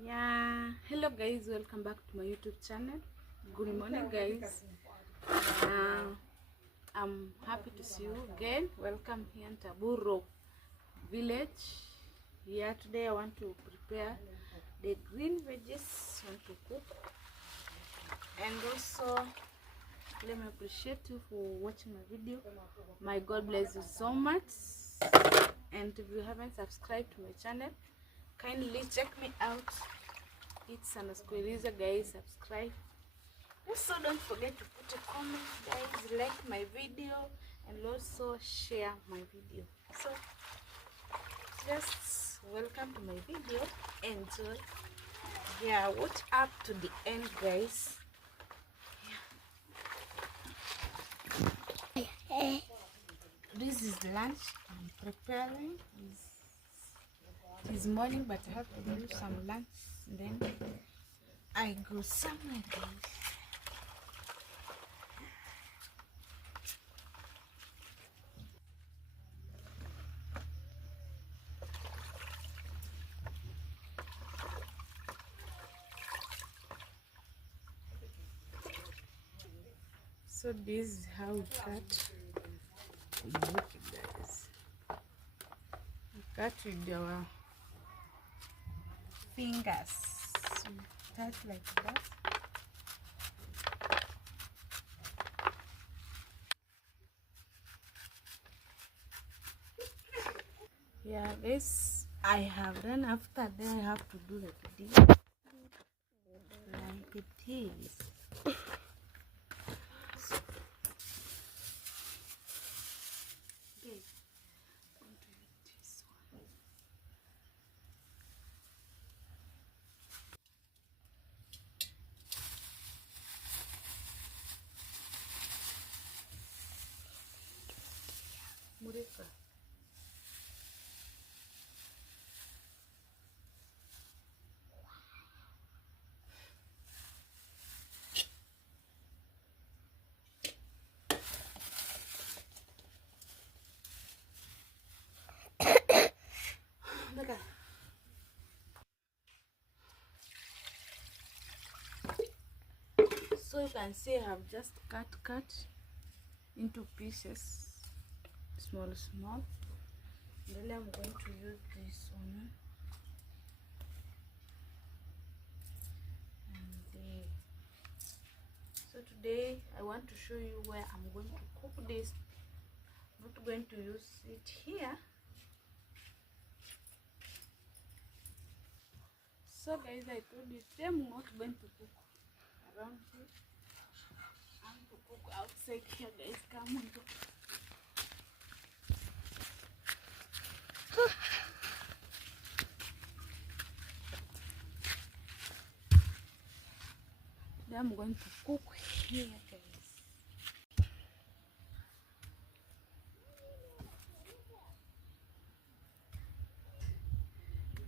Yeah, hello guys, welcome back to my YouTube channel. Good morning guys. I'm happy to see you again. Welcome here in Taburo village. Yeah, today I want to prepare the green veggies I want to cook, and also let me appreciate you for watching my video. My God bless you so much. And if you haven't subscribed to my channel, kindly check me out. It's an squeeze, guys. Subscribe. Also don't forget to put a comment, guys, like my video, and also share my video. So just welcome to my video. Enjoy. Yeah, watch up to the end, guys. This is lunch I'm preparing. It's morning, but I have to do some lunch, then I go somewhere, guys. So this is how we cut. Look, guys. We cut with our fingers. We cut like that. Yeah, this I have done. After that, I have to do like this. Like it is. Murika. Look. So you can see I have just cut into pieces, small. Then I'm going to use this one. So today I want to show you where I'm going to cook this. I'm not going to use it here. So guys, I told you today I'm not going to cook around here. I'm going to cook outside here, guys. Come on. Then I'm going to cook here, guys.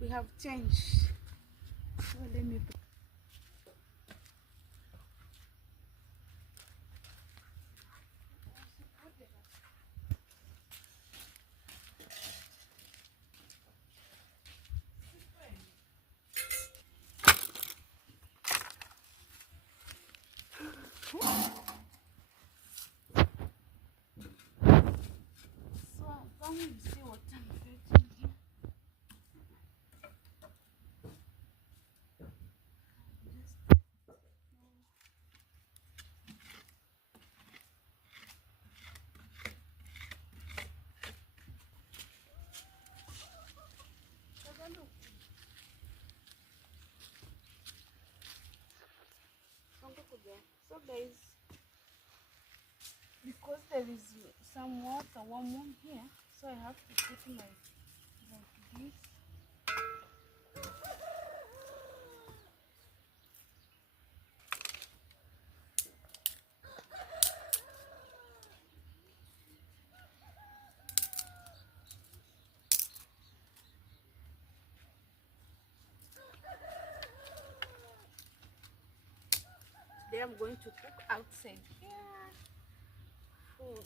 We have changed. So let me put. So come and see what I'm getting here. So guys, because there is some water warm here, so I have to put like this. Today I'm going to cook outside here. Food.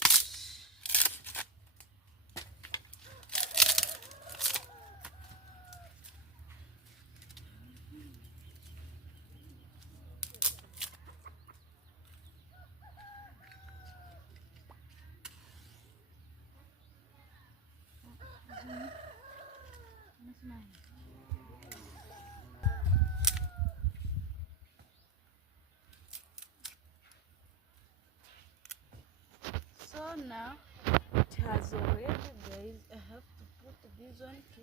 now it has already, guys. I have to put this one to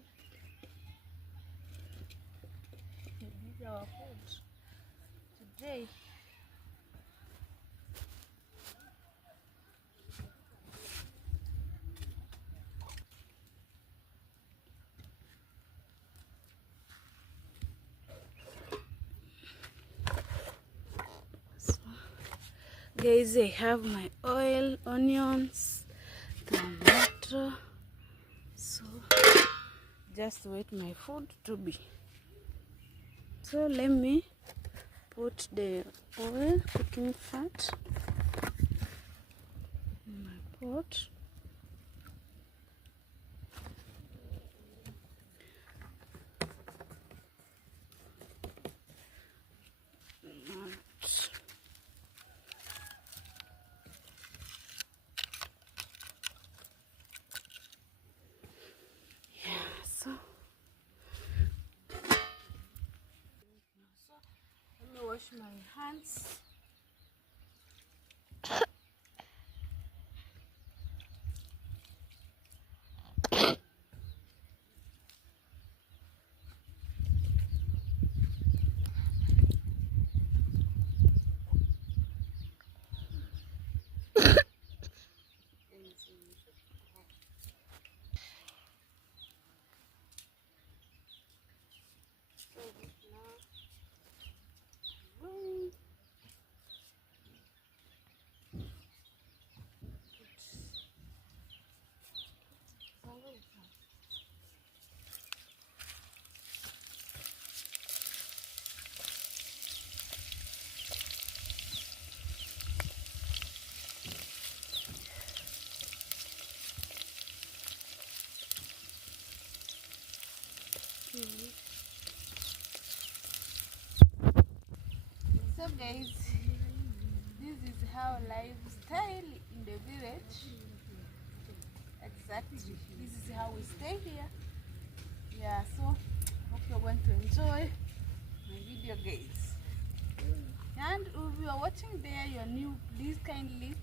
this our food today. Guys, I have my oil, onions, tomato, so just wait my food to be. So let me put the oil, cooking fat in my pot. Wash my hands. So guys, this is how lifestyle in the village. Exactly, this is how we stay here. Yeah, so hope you're going to enjoy my video, guys. And if you are watching there, you're new, please kindly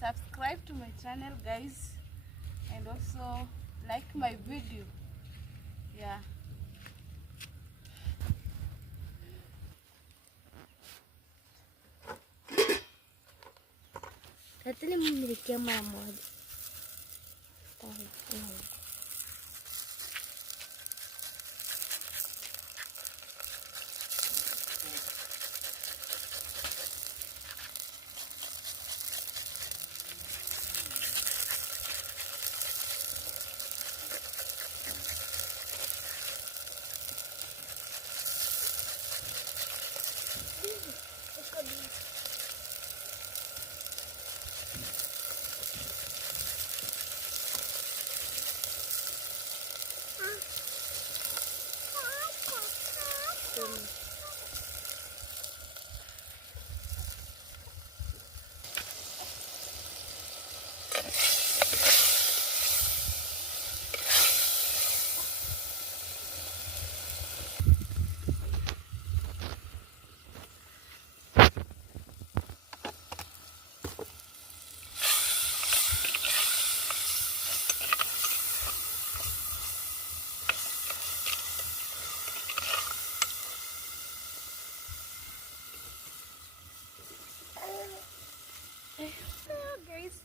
subscribe to my channel, guys, and also like my video. Yeah. Tatili mmilikia mara moja. Guys,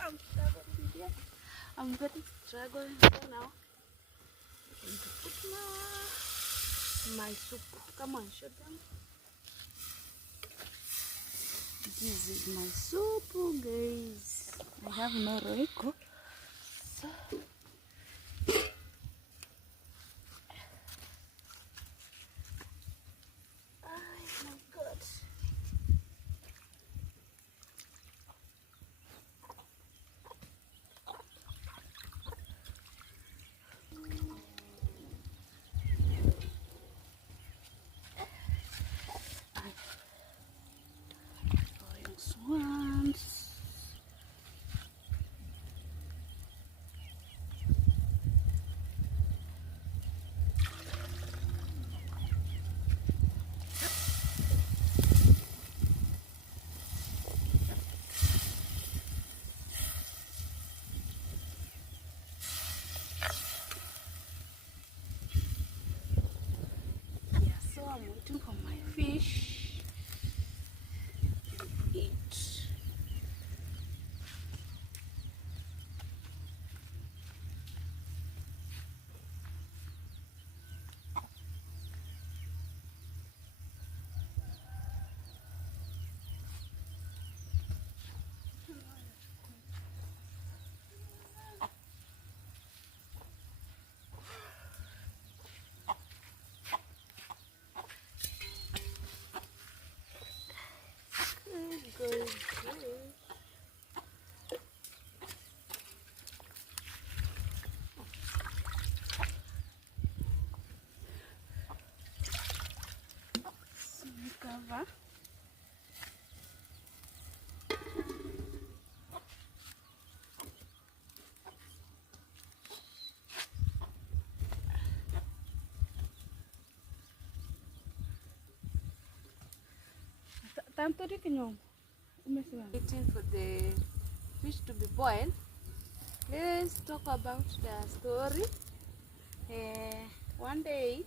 I'm struggling here. I'm very struggling so now. I'm going to put my soup. Come on, show them. This is my soup, guys. I have no Royco. So oh my God. waiting for my fish to eat. Good. So we cover. Tanto di kenyong. Waiting for the fish to be boiled. Let's talk about the story. One day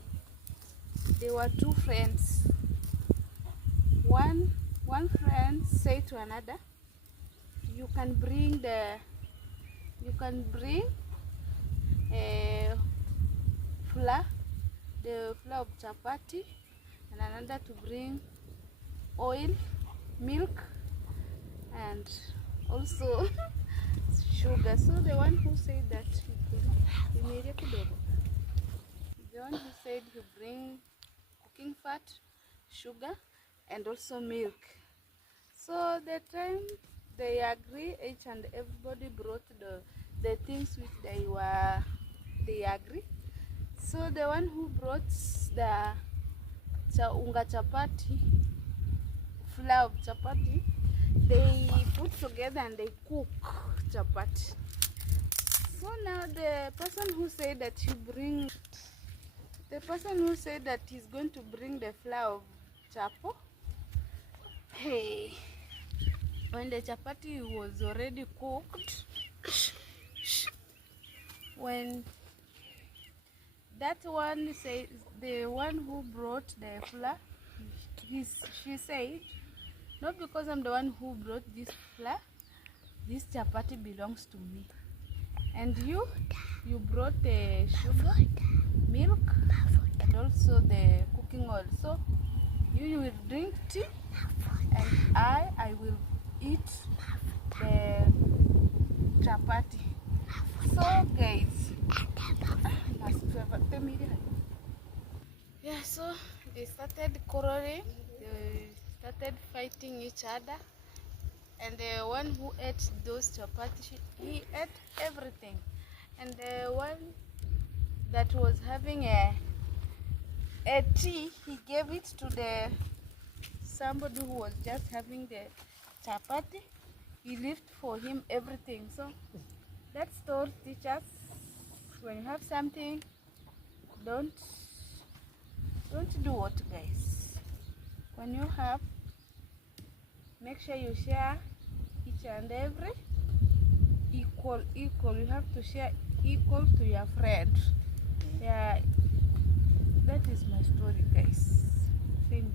there were two friends. One friend said to another, you can bring flour, the flour of chapati, and another to bring oil, milk, and also sugar. So the one who said that he bring cooking fat, sugar, and also milk. So the time they agree, each and everybody brought the things which they agree. So the one who brought the unga chapati, flour of chapati, they put together and they cook chapati. So now the person who said that he's going to bring the flour of chapo, hey, when the chapati was already cooked, when that one says, the one who brought the flour, she said, not because I'm the one who brought this flour, this chapati belongs to me. And you brought the sugar, milk, and also the cooking oil. So you will drink tea, and I will eat the chapati. So guys, yeah, so they started quarreling, they started fighting each other, and the one who ate those chapati, he ate everything, and the one that was having a tea, he gave it to somebody who was just having the chapati. He left for him everything. So that story teaches us, when you have something, don't do what, guys? When you have, make sure you share each and every equal. You have to share equal to your friend. Yeah, that is my story, guys. Same.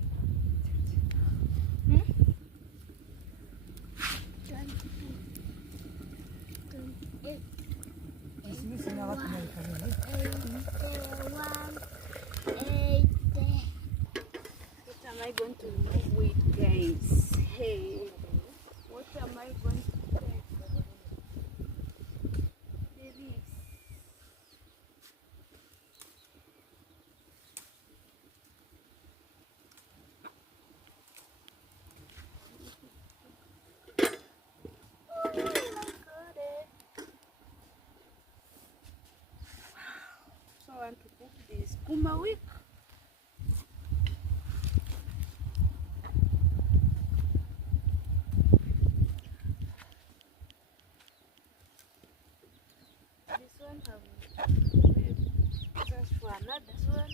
What am I going to remove with, guys? Hey, what am I going to take? Ladies. Oh my God. So I want to cook this Kuma week. This one have just for another one.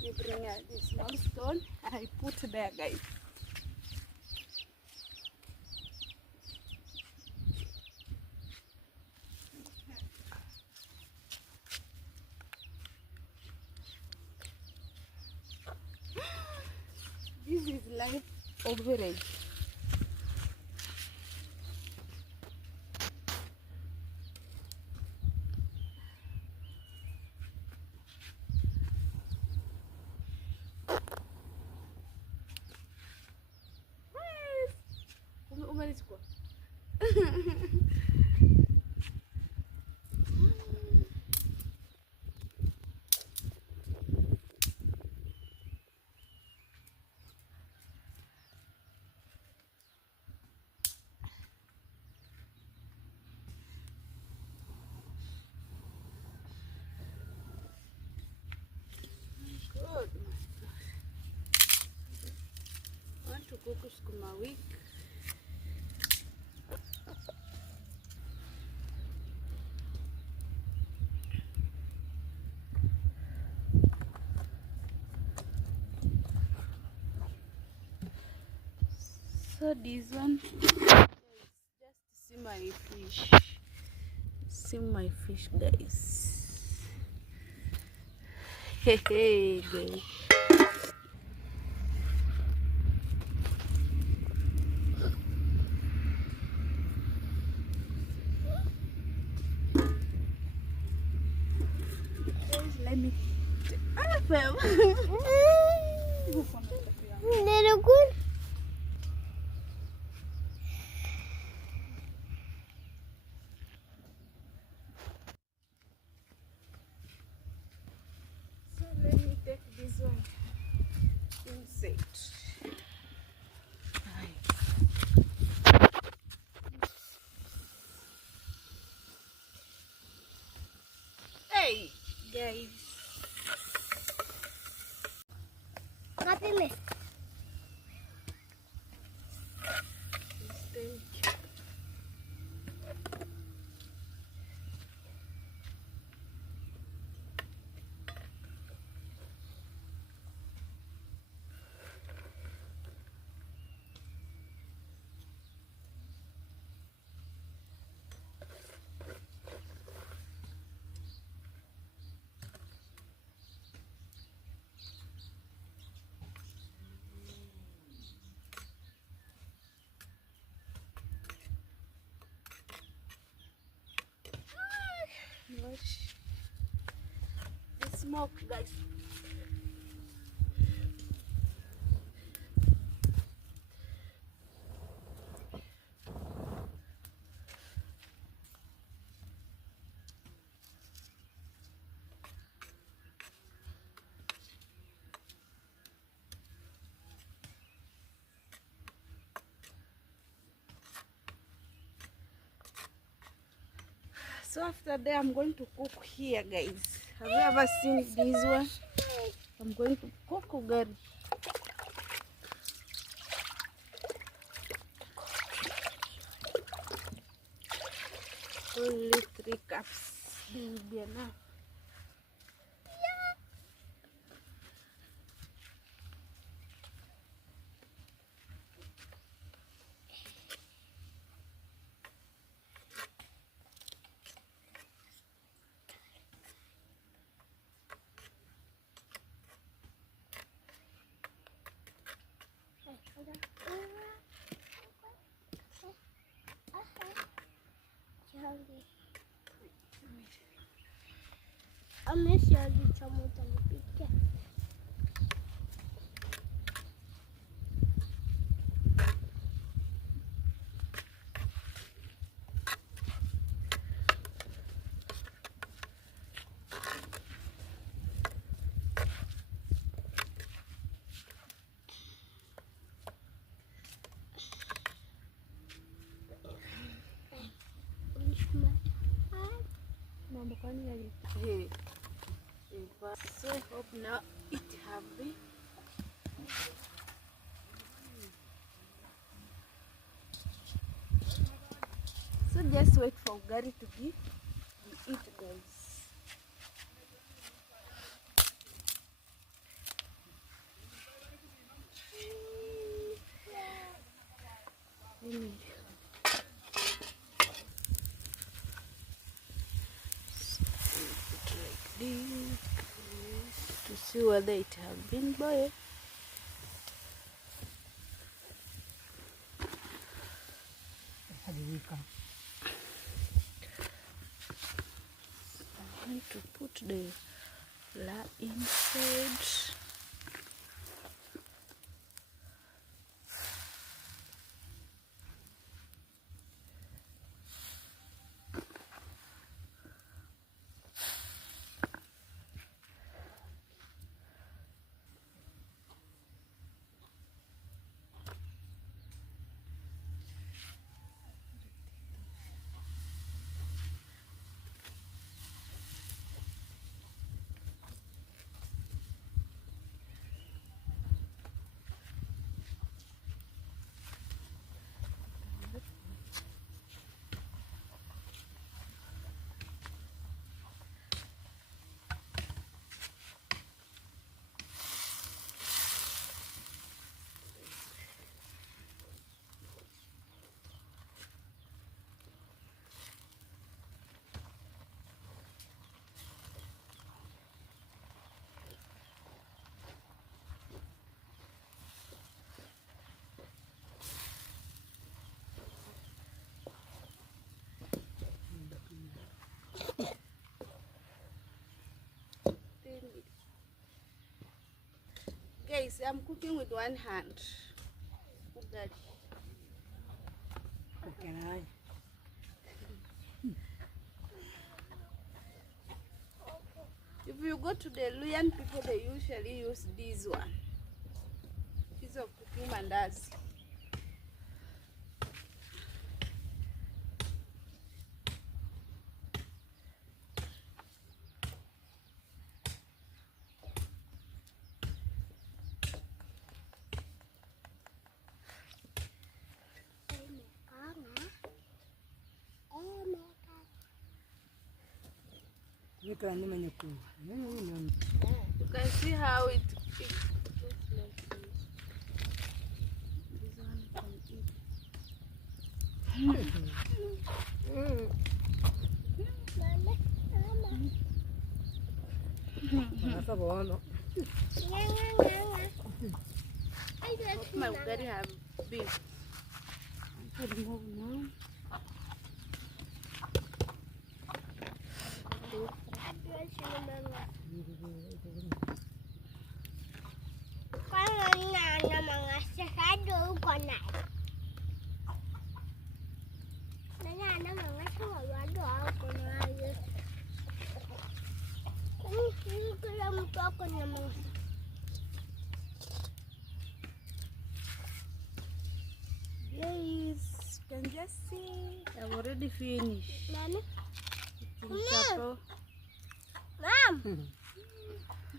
You bring this small stone. I put there, guys. This is life of village. Umelichukua. Good. I want to cook sukuma wiki. So this one, just see my fish. See my fish, guys. Hey, guys. Let me. Little good. So let me take this one inside. Hey, guys. Nothing less. The smoke, guys. So after that, I'm going to cook here, guys. Have you ever seen this one? I'm going to cook ugali. Only 3 cups. This will be enough. Hey, so hope now it happy. So just wait for Gary to give and eat, guys. This to see whether it have been boiled. they lie inside. Guys, I'm cooking with one hand. If you go to the Luyan people, they usually use this one. Piece of cooking mandazi. You can see how it looks like this. This one can eat. My daddy have beef. I remove now. Guys, can just see I've already finished. Mommy? Mom!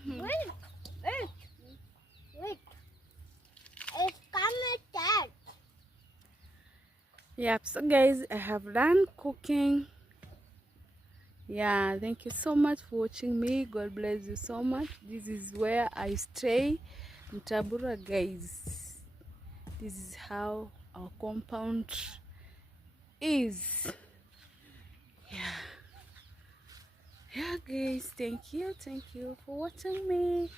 Wait. It's coming dead. Yep, so guys, I have done cooking. Yeah, thank you so much for watching me. God bless you so much. This is where I stay in Tabura, guys. This is how our compound is. Yeah guys, thank you for watching me.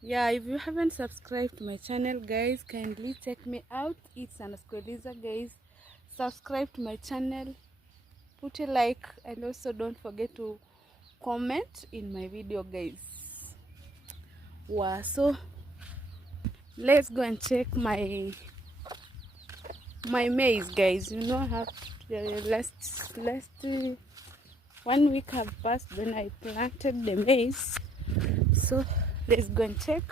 Yeah, if you haven't subscribed to my channel, guys, kindly check me out. It's Anaskoeliza, guys. Subscribe to my channel, put a like, and also don't forget to comment in my video, guys. Wow, so let's go and check my maize, guys. You know, I have last 1 week have passed when I planted the maize. So let's go and check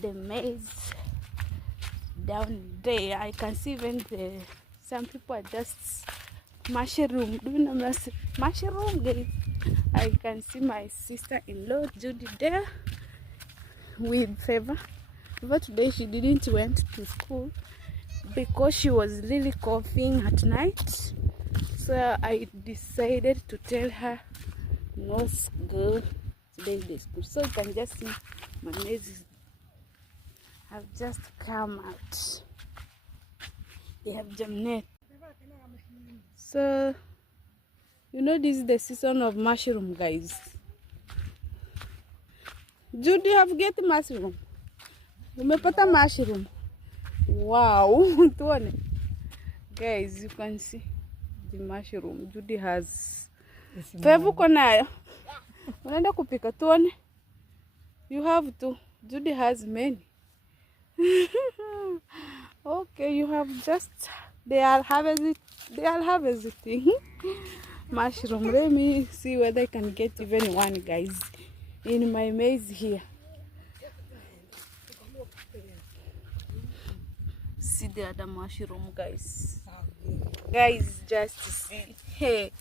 the maize down there. I can see even some people are just mushroom. Do you know mushroom, guys? I can see my sister-in-law Judy there with Favor. But today she didn't went to school because she was really coughing at night. So I decided to tell her no go today is the school. So you can just see my maize have just come out. They have germinated. So you know this is the season of mushroom, guys. Judy, have get mushroom. Umepata mushroom. Wow. Guys, you can see the mushroom Judy has. Fevu konayo. Unaenda kupika tuone. You have to. Judy has many. Okay, you have just. They all have everything. Mushroom. Let me see whether I can get even one, guys, in my maze here. See the other mushroom, guys. Guys, just see. Hey.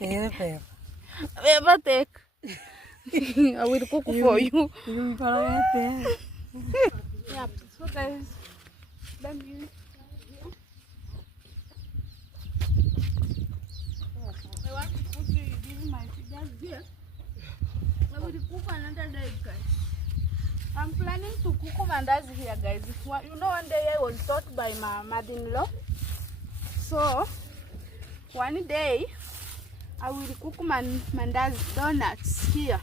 Never take. I will cook for you. Yeah, so guys, let me. I want to put you my figures here. I will cook another day, guys. I'm planning to cook mandazi here, guys. You know, one day I was taught by my mother-in-law. So, one day I will cook mandazi donuts here.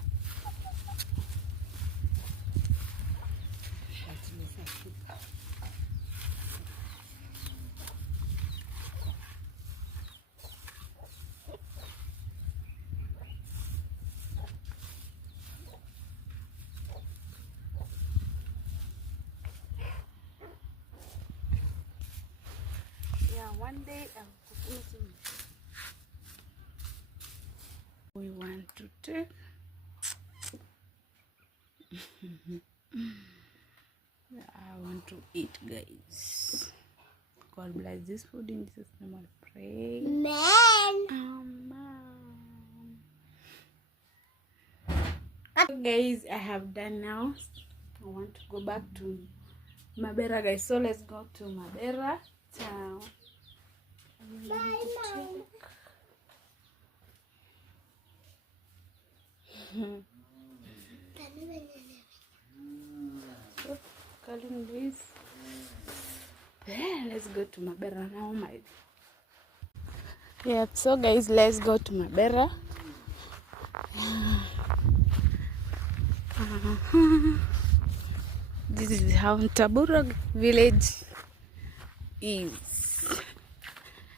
One day I'm cooking. We want to take. I want to eat, guys. God bless this food in Jesus' name I pray. Amen. Guys, I have done now. I want to go back to Mabera, guys. So let's go to Mabera town. Let's go to Mabera now, my. Yeah, so guys, let's go to Mabera. This is how Ntaburog village is.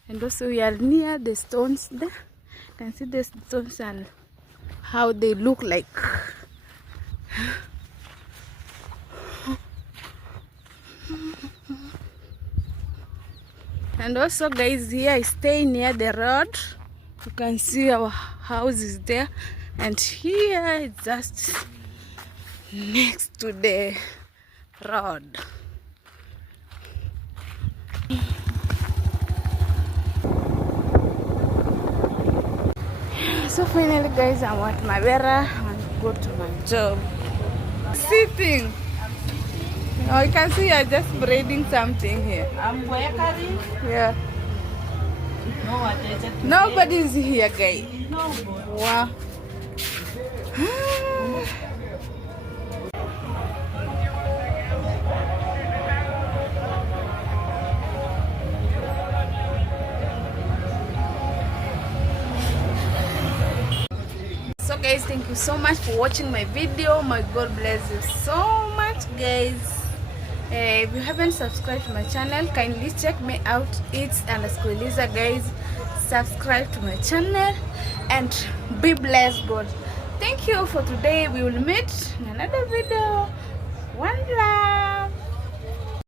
And also we are near the stones there. You can see the stones and how they look like. And also, guys, here I stay near the road. You can see our house is there. And here it's just next to the road. So finally, guys, I'm at Mabera. I want to go to my job. Sitting. Oh, you can see you're just braiding something here. I'm working. Yeah. No, Nobody's here, guys. nobody. Wow. So guys, thank you so much for watching my video. My God bless you so much, guys. If you haven't subscribed to my channel, kindly check me out. It's _Eliza, guys. Subscribe to my channel and be blessed, God. Thank you for today. We will meet in another video. One love.